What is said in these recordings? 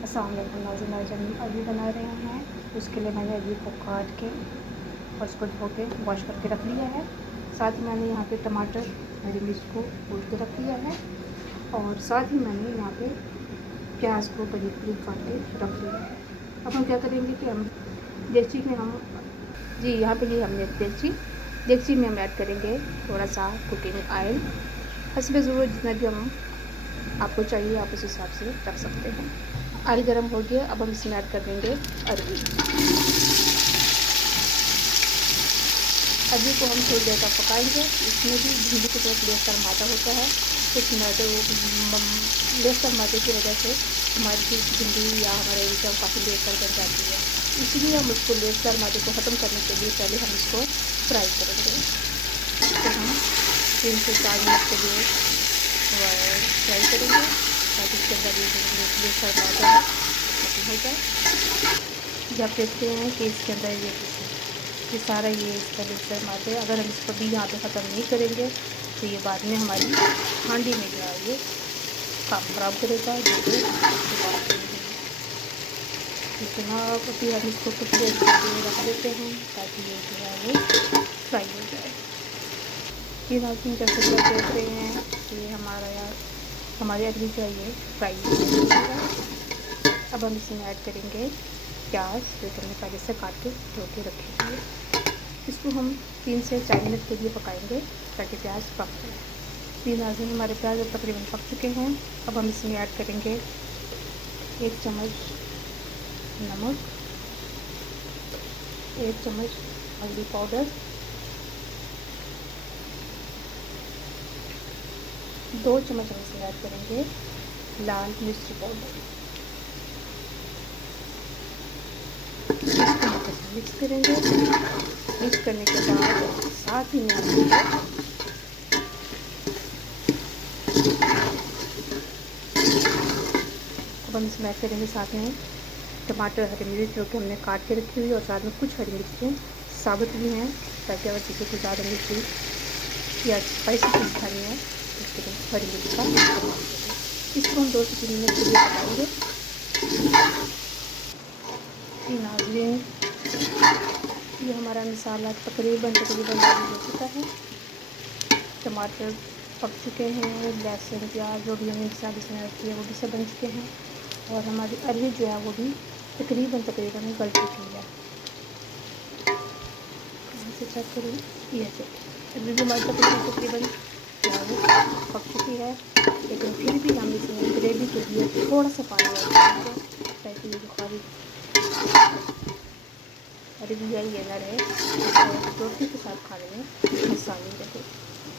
अस्सलाम वालेकुम नाज़रीन, आज हम अरबी बना रहे हैं। उसके लिए मैंने अरबी को काट के और उसको धो के वॉश करके रख लिया है। साथ ही मैंने यहाँ पे टमाटर, हरी मिर्च को कूट के रख लिया है और साथ ही मैंने यहाँ पे प्याज को बारीक बारीक काट के रख लिया है। अब हम क्या करेंगे कि हम देगची में यहाँ पे ये हमने देगची में हम ऐड करेंगे थोड़ा सा कुकिंग ऑयल। हस्बे ज़रूरत जितना भी आपको चाहिए आप उस हिसाब से रख सकते हैं। ऑयल गर्म हो गया, अब हम इसमें ऐड कर देंगे अरबी। अरबी को हम थोड़ी देर तक पकाएंगे। इसमें भी भिंडी की तरह लेसर मादा होता है। इस लेसर मादे की वजह से हमारी भिंडी या हमारे जब काफ़ी लेसर बन जाती है, इसलिए हम उसको लेसर मादे को ख़त्म करने के लिए पहले हम इसको फ्राई करेंगे। तो हम 3 से 4 मिनट के लिए फ्राई करेंगे ताकि इसके अंदर लेसर मादा है खत्म हो जाए। जब देखते हैं कि इसके अंदर ये सारा ये इसका लेसर मादे, अगर हम इसको भी यहाँ पे ख़त्म नहीं करेंगे तो ये बाद में हमारी हांडी में जो है ये काम ख़राब करेगा। इतना फिर हम इसको कुछ देर के लिए रख देते हैं ताकि ये जो है वो फ्राई हो जाए। ये नाज़रीन जैसे कि आप देख रहे हैं कि हमारी अरबी जो है ये फ्राई हो जाएगा। अब हम इसमें ऐड करेंगे प्याज जो हमने पहले से काट के धो के रखे हुए। इसको हम 3 से 4 मिनट के लिए पकाएंगे ताकि प्याज पक जाए। ये नाज़रीन हमारे प्याज अब तकरीबन पक चुके हैं। अब हम इसमें ऐड करेंगे 1 चम्मच नमक, 1 चम्मच हल्दी पाउडर, 2 चम्मच हम इसमें ऐड करेंगे लाल मिर्च पाउडर। मिक्स करेंगे। मिक्स करने के बाद साथ ही में अब हम इसमें ऐड करेंगे साथ में टमाटर, हरी मिर्च जो कि हमने काट के रखी हुई, और साथ में कुछ हरी मिर्चें साबुत भी हैं ताकि अगर किसी को ज़्यादा मिर्ची या स्पाइसी चीज़ खानी है उसके लिए हरी मिर्च का इस्तेमाल करें। इसको हम 2 से 3 मिनट के लिए पकाएंगे। नाज़रीन ये हमारा मसाला तकरीबन रेडी हो चुका है। टमाटर पक चुके हैं, लहसुन प्याज जो भी हमने मसाले इसमें रखी है वो भी सब बन चुके हैं और हमारी अरबी जो है वो भी तकरीबन गल चुकी है। इसे चेक करूँ, ये अरबी भी हमारी तकरीबन पक चुकी है, लेकिन फिर भी हम इसमें ग्रेवी के लिए थोड़ा सा पानी ऐड करेंगे ताकि ये बुखारी अरबी है ये ना रहे और रोटी के साथ खाने में आसानी रहे।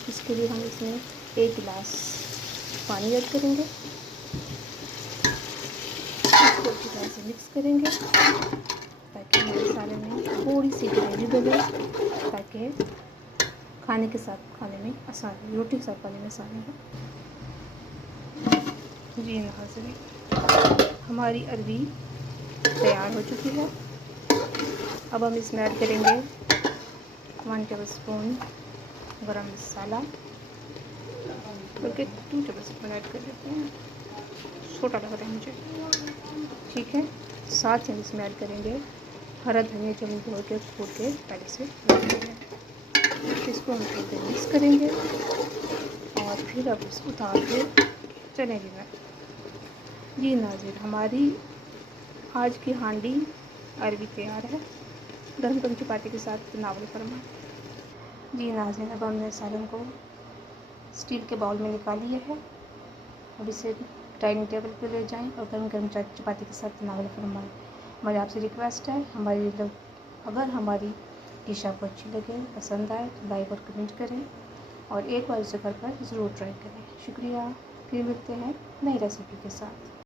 इसके लिए हम इसमें 1 गिलास पानी ऐड करेंगे। इसको अच्छी तरह से मिक्स करेंगे ताकि हमारे मसाले में थोड़ी सी ग्रेवी बने, ताकि खाने के साथ खाने में आसानी, रोटी के साथ खाने में आसानी हो। जी नाज़रीन हमारी अरबी तैयार हो चुकी है। अब हम इसमें ऐड करेंगे 1 टेबलस्पून गरम मसाला, बल्कि 2 टेबलस्पून ऐड कर देते हैं, छोटा लग रहा है मुझे, ठीक है। साथ ही हम इसमें ऐड करेंगे हरा धनिया जो हम धो के कूट के पहले से रखेंगे। इसको हम थोड़ी देर मिक्स करेंगे और फिर अब इसको उतार के चलेंगे मैं। जी नाज़रीन हमारी आज की हांडी अरबी तैयार है, गरम गरम चपाती के साथ नावल फरमा। जी नाज़रीन अब हमने सालन को स्टील के बाउल में निकाल लिया है। अब इसे डाइनिंग टेबल पर ले जाएं और गरम गरम चपाती के साथ नावल फरमाएं। हमारी आपसे रिक्वेस्ट है, अगर हमारी डिश आपको अच्छी लगे, पसंद आए तो लाइक और कमेंट करें और एक बार इसे घर पर ज़रूर ट्राई करें। शुक्रिया, फिर मिलते हैं नई रेसिपी के साथ।